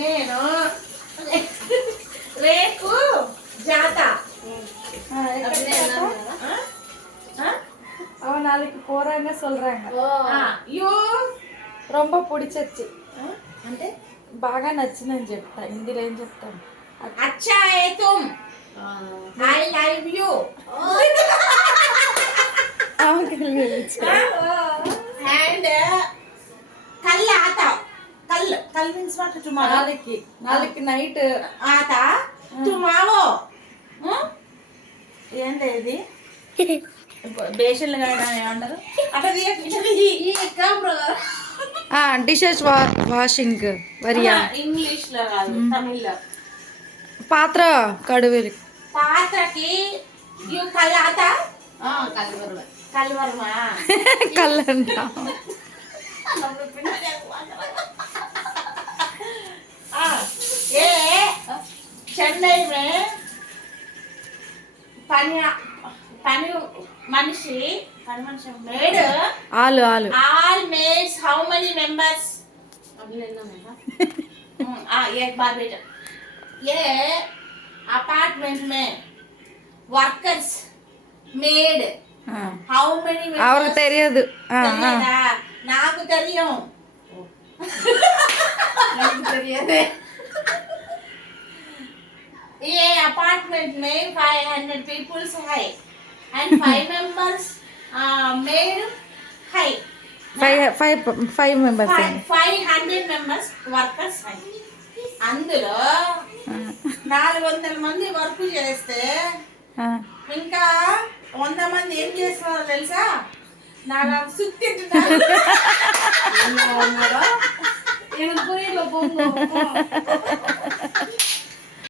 నేను రేపు జాత அவன் நாளைக்கு போறாங்க சொல்றாங்க. యూ ரொம்ப பிடிச்சచ్చి అంటే బాగా నచ్చిందని చెప్తా. హిందీలో ఏం చెప్తాను? अच्छा है तुम आई लव यू and कल आता कल means what tomorrow నాలుగు నైట్ आता tomorrow ఏంది ఇది బేషన్లు ఏమంటారు అట్లా డిషెస్ వాషింగ్ వరియా ఇంగ్లీష్ లో కాదు తమిళ్లో పాత్ర కడువేలి పాత్రకి యూ కల్ आता కల్వర్మ కల్లంట ये चेन्नई में పని మనిషి made all maids how many members एक बार बेटा ये अपार्टमेंट में वर्कर्स मेड हाउ मेनी அவருக்கு தெரியாது నాకు தெரியும் ये अपार्टमेंट में 500 पीपल्स है and 5 members made है 5 మెంబర్స్ 500 members workers है అందులో 400 మంది వర్క్ చేస్తే ఇంకా 100 మంది ఏం చేస్తున్నారో తెలుసా నాకు సుత్తింటున్నారు எனக்கு புரியல போங்க